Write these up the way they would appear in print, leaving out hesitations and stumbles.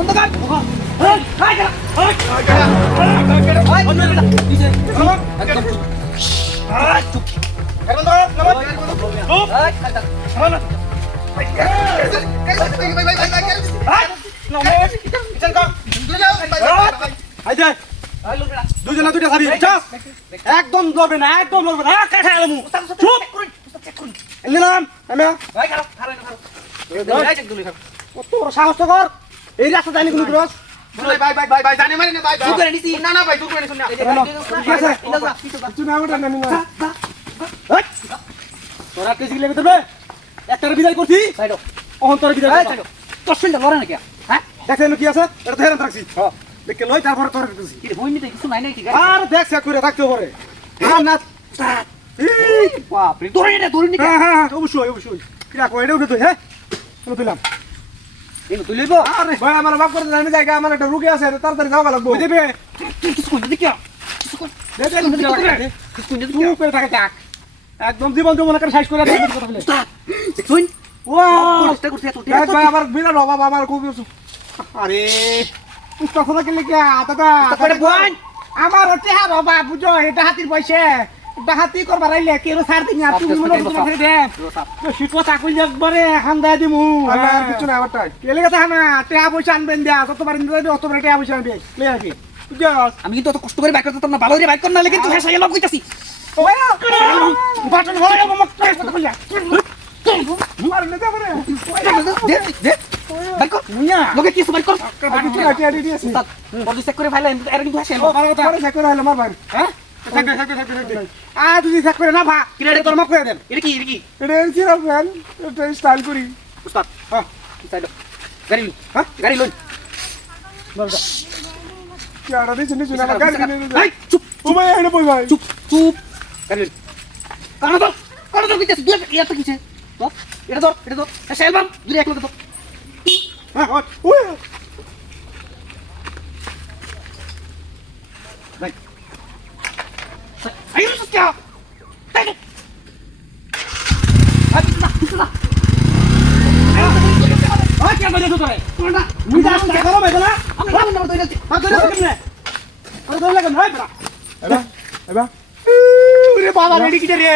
বন্ধ কর এই হাই যা হাই হাই বন্ধ কর নিচে একদম চুপ হাই চুপ বন্ধ কর চুপ হাই কাটা সামনে একদম লড়বে না একদম লড়বে না চুপ নিলাম কত বড় সাহস তো কর এই রাস্তা জানি কোন ক্রস ভাই জানি মারি না ভাই দূর করে নিছি না না ভাই দূর করে নিছি না কিছু না ওটা নামি না তোরা কে শিখলে ভিতরে একটারে বিদায় করছি সাইড অহন তোরে বিদায় সাইড তোর সঙ্গে লড়ে না কি হ্যাঁ দেখেন কি আছে এটা তো হেরান রাখছি হ্যাঁ দেখে লই তারপরে তোর দিছি কি বই নিতে কিছু নাই নাকি আর দেখ চেক করে থাকতে পারে আর না বাপ রে ধরে নে ধরে নে হ্যাঁ হ্যাঁ অবশ্যই অবশ্যই কিরা কই এটা উঠে তুই হ্যাঁ শুনো তুইলাম এনে তুই লইব আরে ভাই আমার বাপ করে আমি জায়গা আমার একটা রুগী আছে তাড়াতাড়ি যাওয়া লাগবে দেবে কিছু কই দেখি কিছু কই কিছু কই দেখি তুই করে থাকে থাক একদম জীবন যৌবন করে শেষ করে দেব কথা বলে শুন ওয়াও চেষ্টা করছি এত দেখ ভাই আমার বিরাট অভাব আমার খুব আরে উস্তা ফলা গেলে কি দাদা করে বোন আমার হচ্ছে হ্যাঁ বাবা বুঝো এটা হাতির পয়সা এটা হাতি করবার আইলে কেউ ছাড় দিন আর তুমি মনে করতে ছেড়ে দে তো শীত চাকুল একবারে হান্দা দিমু আর কিছু না আমারটাই কেলে কথা না টাকা পয়সা আনবেন দেয়া যতবার ইন্দ্র দেবে অতবার টাকা পয়সা আনবে লে রাখি বুঝছস আমি কিন্তু অত কষ্ট করে বাইক করতে না ভালো করে বাইক কর না কিন্তু হেসে গেল কইতাছি ওই বাটন হয়ে গেল মক কথা কইয়া মার নে দেবরে দে দে বাইক কর মুইয়া লোকে কিছু বাইক কর কিছু না টিয়া দিয়েছি বডি চেক করে ফাইলে এর কিন্তু হেসে ও ভালো কথা করে চেক করে হলো মার ভাই হ্যাঁ তুই চেক করে না ভা কিরে তোর মাপ করে দেন এটা কি এটা চিরা ফ্যান এটা স্টাইল করি উস্তাদ হ্যাঁ সাইড গাড়ি লই হ্যাঁ গাড়ি লই কি আর দিছ নিছ না গাড়ি এই চুপ ও ভাই এনে বই ভাই চুপ চুপ গাড়ি লই কানা তো কইতাছি দুই এটা কিছে তো এটা ধর সেলবাম দুই এক লোক তো হ্যাঁ ওই ভাই আই ইউজ क्या তাই আচ্ছা না আয় কে বলে তো তোরে না মুই যা না করো ভাই না আমি না না দইরা আর দইরা কেমনে আর দইরা কেমনে ভাই এবা এবা ওরে বাবা রেডি কি রে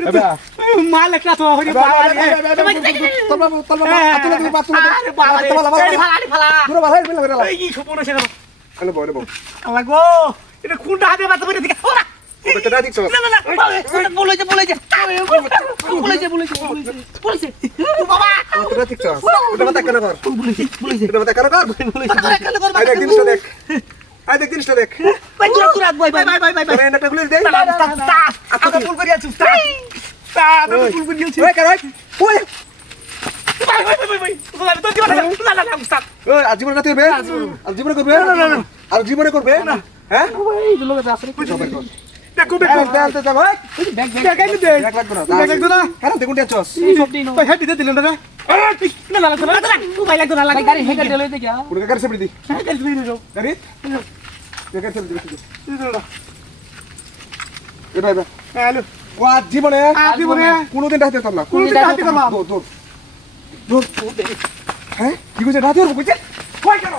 এবা মাল একটা তো ওরে বাবা রে তোর তুমি পাতুলা আরে বাবা রে ফালা দূর ভালো বিল করে এই কি সুপন সেটা আলে বই বই লাগো এটা খুনটা হাতে বাতা করে দিকে ওরা ওটা না দিছ না বলেছে বাবা ওটা ঠিক আছে ওটা মাথা কেন কর বলেছে ওটা মাথা কেন কর আই দেখ জিনিসটা দেখ আই দেখ জিনিসটা দেখ ভাই তুরা ভাই তোর এন্ডটা খুলে দে আচ্ছা ফুল করে আছিস তা ফুল করে দিয়েছি ওই কারাই ওই ভাই তো দিবা না উস্তাদ ওই আজীবন রাতে করবে আজীবন করবে না আর জীবনে করবে না হ্যাঁ এই লোক আছে সবাই কর দেখো দেলতে যাব ব্যাগ ব্যাগ আইনি দে ব্যাগ লাগবে না ব্যাগ লাগবে না কেন দেখুন টেছস সব দিন কই হেড দিতে দিলেন না না তুই ভাই লাগতো না লাগে গাড়ি হেকার দিলে দেখি পুরো গাড়ি সেপড়ি দি গাড়ি তুই নিও গাড়ি গাড়ি সেপড়ি দি এ ভাই ভাই হ্যালো ও জীবনে কোনদিন রাতে তোর না কোনদিন রাতে তোর না। দৌড় হ্যাঁ কি কইছে রাতে ওর কইছে কই কেন